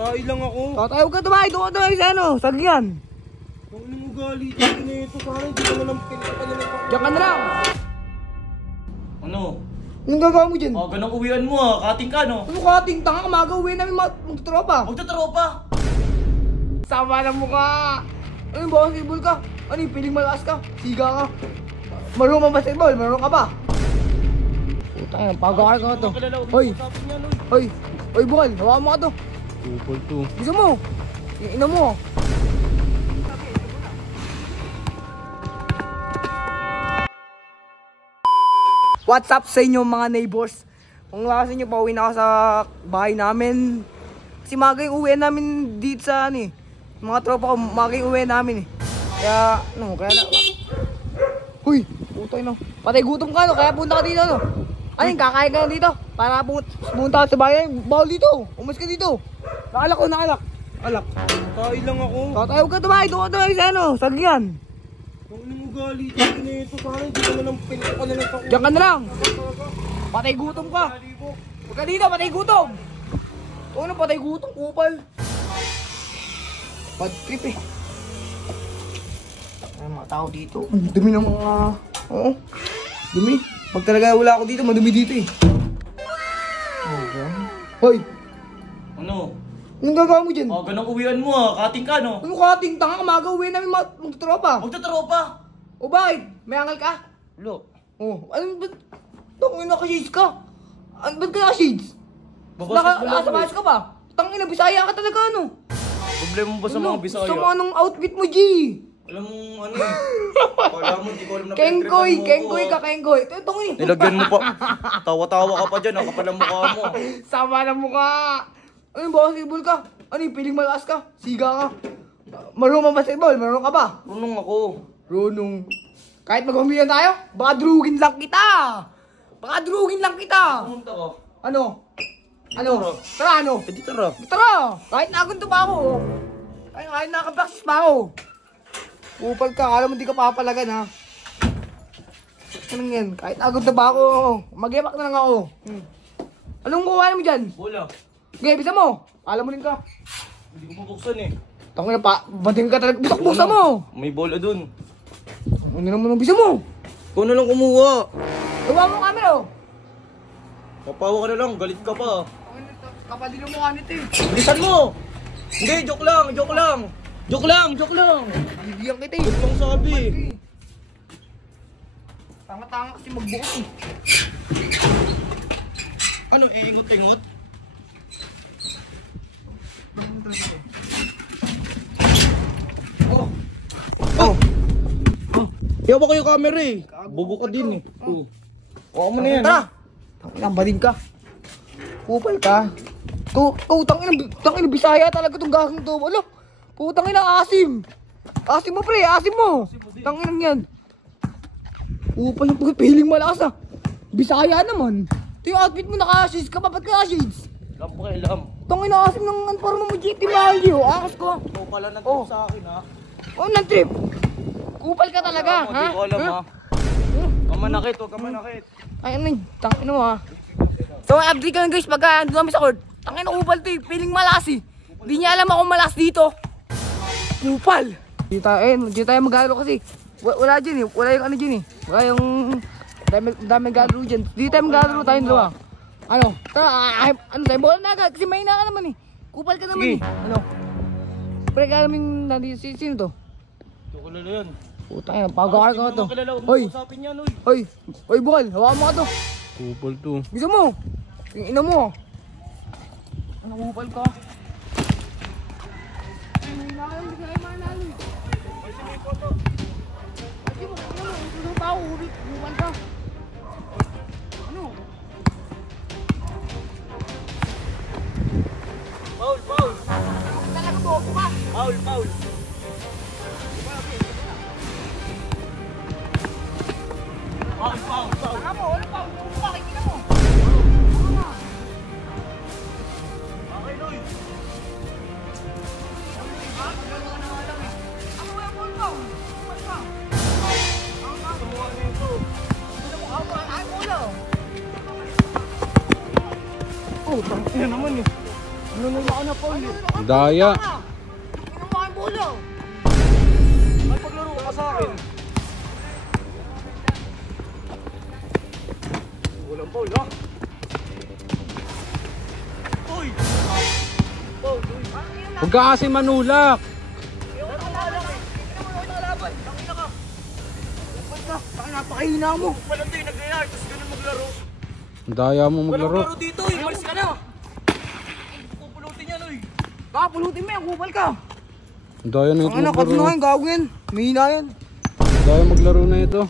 Tatay lang ako. Tatay, huwag ka tumahay. Doon ka tumahay sa ano, sagyan. Kung ano mo galitin na ito, sana hindi ka nalang pinapagalan ako. Diyan ka na lang. Ano? Anong gagawa mo dyan? Ganang uwian mo ah, kating ka no? Ano ka, tanga ka, mag-uwi namin magtutropa. Magtatropa! Sama ng mukha. Ano yung basketball ka? Ano yung piling malakas ka? Siga ka? Marunong ka basketball? Marunong ka ba? Putang ina, pagkakar ka to. Hoy! Hoy! Hoy, Bukal! Hawakan mo ka to. Kupal to. Gusto mo? Ina mo. What's up sa inyo mga neighbors? Kung nakasin nyo, pauwi na ako sa bahay namin. Kasi maga yung uwi namin dito sa ano eh. Mga tropa ko, maga yung uwi namin eh. Kaya, ano, kaya na... Huy! Putay no. Patay gutom ka no, kaya punta ka dito no. Ano yung kakain ka na dito? Para pumunta ka sa bahay. Bawal dito! Umas ka dito! Nakalak ko, nakalak! Alak. Tatay lang ako. Tatay, huwag ka tumahay! Doon ka tumahay sa ano, sagyan! Kung ano mo galitin na ito, sana hindi ka nalang pinapagalan ako. Diyan ka na lang! Patay gutom ka! Huwag ka dito, patay gutom! Ano, patay gutom, kupal! Bad trip eh. Ay, mga tao dito. Ang dumi ng mga... Oo. Dumi. Pag talaga wala ako dito, madumi dito eh. Hoy! Ano? Anong gagawa mo dyan? Ganang uwian mo ah, kating ka no? Ano ka, tanga ka, mag-uwi namin magtutropa. Magtatropa! O bakit? May angal ka? Lo. Oh, ano ba't? Tangin naka-shades ka? Ano ba't ka naka-shades? Babasketball Nasa ako bahay ka ba? Tangin na, Bisaya ka talaga ano? Problema mo ba sa mga Bisaya? Gusto mo anong outfit mo, G? Alam mo ano eh. Wala mo, di ko alam na Kengkoy, pinagtripan mo kengkoy ako, ka, kengkoy. Tangin. Nilagyan mo pa. Tawa-tawa ka pa dyan, ang kapal ang mukha mo. Sama ng mukha. Ano yung basketball ka? Ano yung piling malakas ka? Siga ka? Marunong ka basketball? Marunong ka ba? Runong ako. Runong. Kahit mag-humilihan tayo, baka drugin lang kita. Baka drugin lang kita. Pumunta ka. Ano? Ano? Tara, ano? Pwede tara. Tara! Kahit nagunto pa ako. Kahit nakapraksis pa ako. Upal ka, alam mo di ka papalagan ha. Anong yan? Kahit nagunto pa ako. Mag-emak na lang ako. Anong kuhain mo dyan? Bola. Okay, bisa mo. Alam mo rin ka. Hindi ko mabuksan eh. Tangin na pa, bading ka talaga. Busak-busa mo. May bola dun. Ano naman ang bisa mo? Ikaw na lang kumuha. Gawa mo ang camera oh. Papawa ka na lang, galit ka pa. Kapal din ang mukha nito eh. Bilisan mo! Hindi, joke lang, joke lang. Joke lang, joke lang. Bibigyan kita eh. Joke lang sabi. Tanga-tanga kasi magbukas eh. Ano, iingot-ingot? Oh. Oh! Yawa ko yung camera eh. Bobo ka din eh. Oh. Huwag mo na yan. Tara! Tangina, bading ka. Kupal ka. Tangina, Bisaya talaga itong gagawin to. Wala. Putangina, asim. Asim mo pre, asim mo. Tangina yan. Kupal yung piling malakas ah. Bisaya naman. Ito yung outfit mo, naka-shades ka pa. Ba't ka naka-shades? Alam ko kailam. Tangina, asim ng parang mo GT mahal yun. Akas ko. Ikaw pala nag Oh. sa akin ha. Oh, nang-trip. Kupal ka talaga, ha? Hindi ko alam ha. Kamanakit, huwag kamanakit. Ay, ano yun? Tangina mo ha. So, update ka na guys, pagka ando kami sa court. Tangina, kupal to eh. Piling malas eh. Hindi niya alam ako malas dito. Kupal. Dito tayo mag-alo kasi. Wala dyan eh. Wala yung ano dyan eh. Wala yung... Dami mag-alo dyan. Dito tayo mag-alo tayong dalawa. Ano? Tara, ano tayo? Bola na agad. Kasi mahina ka naman eh. Kupal ka naman eh. Ano? Pre, ka alam yung nandito. Sino to? Ito ko lalo yan. Putang ina, pagkakar ka to. Hoy! Hoy! Hoy, Bukal, hawakan mo ka to. Kupal to. Gusto mo? Yung ina mo. Ano, kupal ka? Ay, hindi kayo manalo eh. Ay, sinipo to. Ay, mo, gusto pa ako, kupal ka. Ano? Foul, foul! Talaga bobo ka. Foul, foul! Foul, foul, foul! Tanga mo, ano pa? Ano pa? Kikita mo. Okay, Loy! Ako yung ball mo. Kupal ka. Kumuha nito. Gusto mo, ay, bola. Oh, tangina naman eh. Nunong ako na, Paul. Daya. Tingnan mo ang bulo. Ay, paglaro ka sa akin. Walang Paul, ha? Uy! Paul, uy. Huwag ka kasi manulak. Napakahina mo. Walang tayo nag-react, tapos ganun maglaro. Ang daya mo Walang maglaro. laro dito, eh. Malis ka na. Pupulutin yan, oy. Baka pulutin mo yan, kupal ka. Ang daya na ito Ang anak, maglaro. gago yan. Mahina yan. Ang daya maglaro na ito.